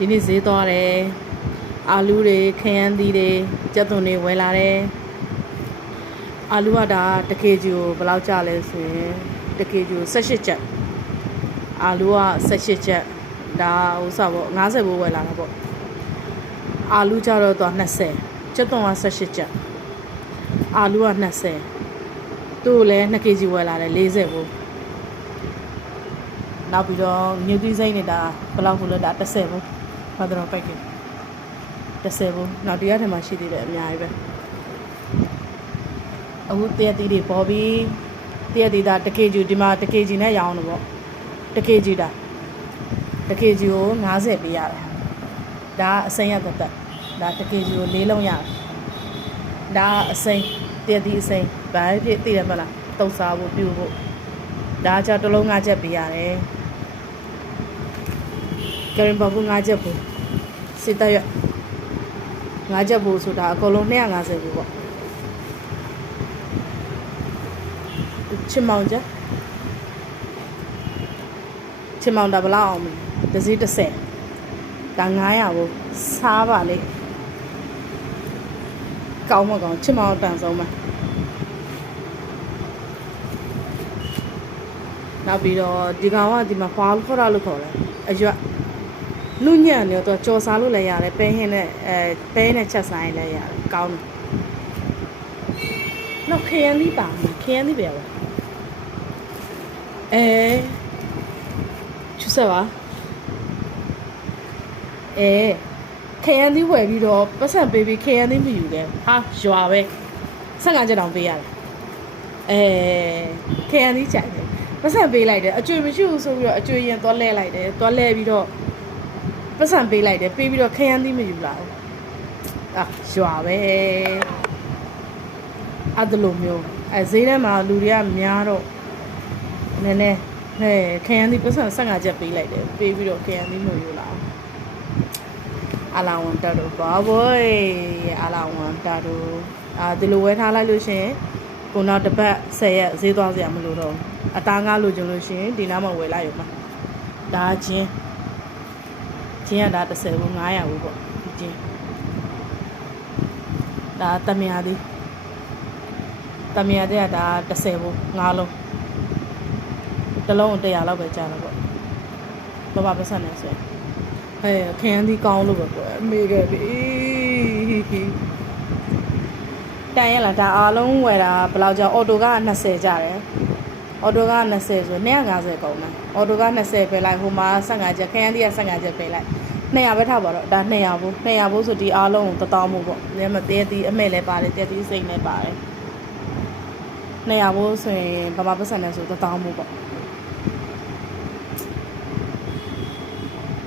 ဒီနေ့ဈေးသွားတယ်အာလူတွေခရမ်းသီးတွေကြက်သွန်တွေဝယ်လာတယ်အာလူကဒါ1 kg ကိုဘယ်လောက်ကျလဲဆိုရင်1 kg ကို18ကျပ်အာလူက18ကျပ်ဒါဥစားပေါ့50ဘိုးဝယ်လာတာပေါ့အာလူကျတော့သူက20ကြက်သွန်က18ကျပ်အာလူက20သူ့ကိုလည်း2 kg ဝယ်လာတယ်40ဘိုးနောက်ပြီးတော့မြူသီးစိမ့်နေတာဘယ်လောက်ဘူးလဲဒါ10ဘိုးဘာတော့ပိုက်က10ဘိုးနောက်တရားထဲမှာရှိသေးတယ်အများကြီးပဲအခုတရက်တီးတွေပေါ်ပြီးတရက်တီးဒါ1 kg ဒီမှာ1 kg နဲ့ရောင်းတယ်ပေါ့1 kg ဒါ1 kg ကို50ပေးရတယ်ဒါအစိမ်းရသက်ဒါ1 kg ကို4လုံးရတယ်ဒါအစိမ်းတရက်တီးအစိမ်းဘာဖြစ်သိတယ်မလားတုတ်စားဖို့ပြူဖို့ဒါကြတစ်လုံး5ချက်ပေးရတယ်ကရင်ဘဘူး5ချက်ဘူးစစ်တရ5ချက်ဘူးဆိုတာအကုန်လုံး250ဘူးပေါ့ချင်မောင်ကြချင်မောင်ဒါဘလောက်အောင်မလဲတစ်စီး30ဒါ900ဘူးစားပါလေကောင်းမကောင်းချင်မောင်တန်ဆုံးပါနောက်ပြီးတော့ဒီကောင်ကဒီမှာဖွာခေါ်တာလို့ခေါ်တယ်အရွက်လူညံ့နေတော့ကြော်စားလို့လည်းရတယ်ပဲဟင်းနဲ့ပဲနဲ့ချက်ဆိုင်လည်းရတယ်ကောင်းတယ်နောက်ခရမ်းသီးပါခရမ်းသီးပဲပါချူစားပါခရမ်းသီးဝယ်ပြီးတော့ပတ်စံပေးပြီးခရမ်းသီးမယူခဲ့ဟာရွာပဲ15ချက်တောင်ပေးရတယ်ခရမ်းသီးကြိုက်တယ်ပတ်စံပေးလိုက်တယ်အကျွေမရှိဘူးဆိုပြီးတော့အကျွေရင်သွားလဲလိုက်တယ်သွားလဲပြီးတော့ပတ်စံပေးလိုက်တယ်ပေးပြီးတော့ခရမ်းသီးမယူလာဘူးရွာပဲအဲ့ဒါလိုမျိုးဈေးထဲမှာလူတွေကများတော့နည်းနည်းခရမ်းသီးပတ်စံ15ချက်ပေးလိုက်တယ်ပေးပြီးတော့ခရမ်းသီးမယူလာဘူးအလာဝန်တာတို့ဘာဘွေအလာဝန်တာတို့ဒီလိုဝယ်ထားလိုက်လို့ရှိရင်ကိုနောက်တစ်ပတ်10ရက်ဈေးသွားစရာမလိုတော့အသားငါလိုချင်လို့ရှိရင်ဒီနားမှာဝယ်လိုက်ရုံပါဒါချင်းကဒါ10ဘူး900ဘူးပေါ့ဒီချင်းဒါတမယာသည်ကဒါ10ဘူး9လုံးတစ်လုံး100လောက်ပဲကြာတော့ပေါ့ဘာပတ်စံနေဆိုခရမ်းသီးကောင်းလို့ပဲပေါ့အမေခဲ့ပြီတန်ရလားဒါအားလုံးဝယ်တာဘယ်လောက်ကြာအော်တိုက20ကျတယ်အော်တိုက20ဆို250ကုန်တယ်အော်တိုက20ပဲလိုက်ဟိုမှာ15ချက်ခရမ်းသီးက15ချက်ပဲလိုက်200ပဲထားပါတော့ဒါ200ဘူးဆိုဒီအားလုံးကို1000ဘူးပေါ့ဒီမှာတဲသီးအမဲ့လည်းပါတယ်တဲသီးစိမ့်လည်းပါတယ်200ဘူးဆိုရင်ဘာမှပတ်စံနေဆို1000ဘူးပေါ့